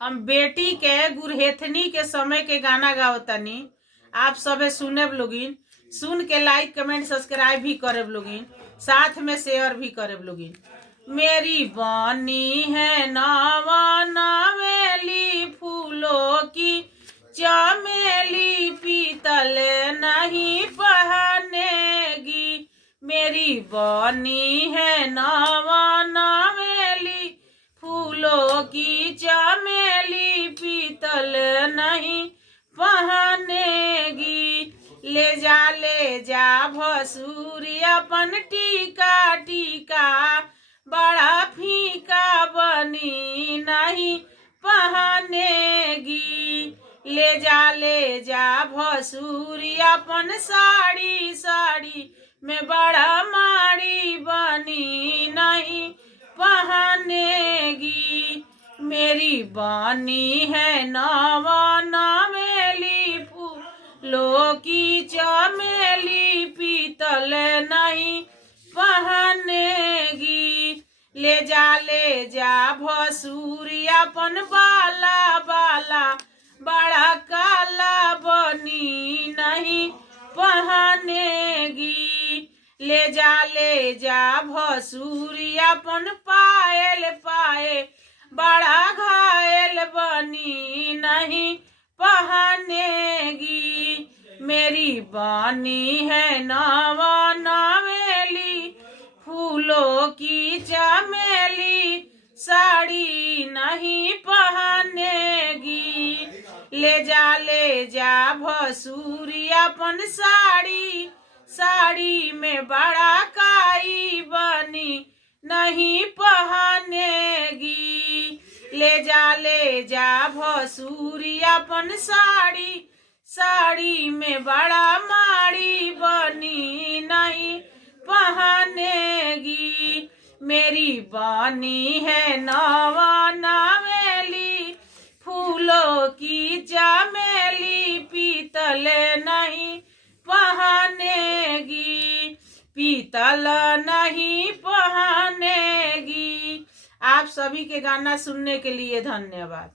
हम बेटी के गुरहेथनी के समय के गाना गावतनी। आप सबे सुने लोगिन, सुन के लाइक कमेंट सब्सक्राइब भी करे लोगिन, साथ में शेयर भी करे लोगिन। मेरी बनी है नवा नवेली फूलों की चमेली, पीतल नहीं पहनेगी। मेरी बनी है नवा नवेली फूलों की चमेली, पीतल नहीं पहनेगी। ले जा भसुरी अपन टीका टीका, बड़ा फीका बनी नहीं पहनेगी। ले जा भसुरी अपन साड़ी साड़ी में बड़ा माड़ी बनी नहीं पहनेगी। मेरी बनी है नवा नवेली फूलों की चमेली, पीतल नहीं पहनेगी। ले जा भसुरी अपन बाला बाला, बड़ा काला बनी नहीं पहनेगी। ले जा भसुरी अपन पायल पाए, बड़ा घायल बनी नहीं पहनेगी। मेरी बनी है नवा नवेली फूलों की चमेली, साड़ी नहीं पहनेगी। ले जा भसुरी अपन साड़ी साड़ी में बड़ा काई बनी नहीं पहनेगी। ले जा भसुरी अपन साड़ी साड़ी में बड़ा माड़ी बनी नहीं पहनेगी। मेरी बनी है नवा नवेली फूलों की चमेली, पीतल नहीं पहनेगी, पीतल नहीं पहनेगी। आप सभी के गाना सुनने के लिए धन्यवाद।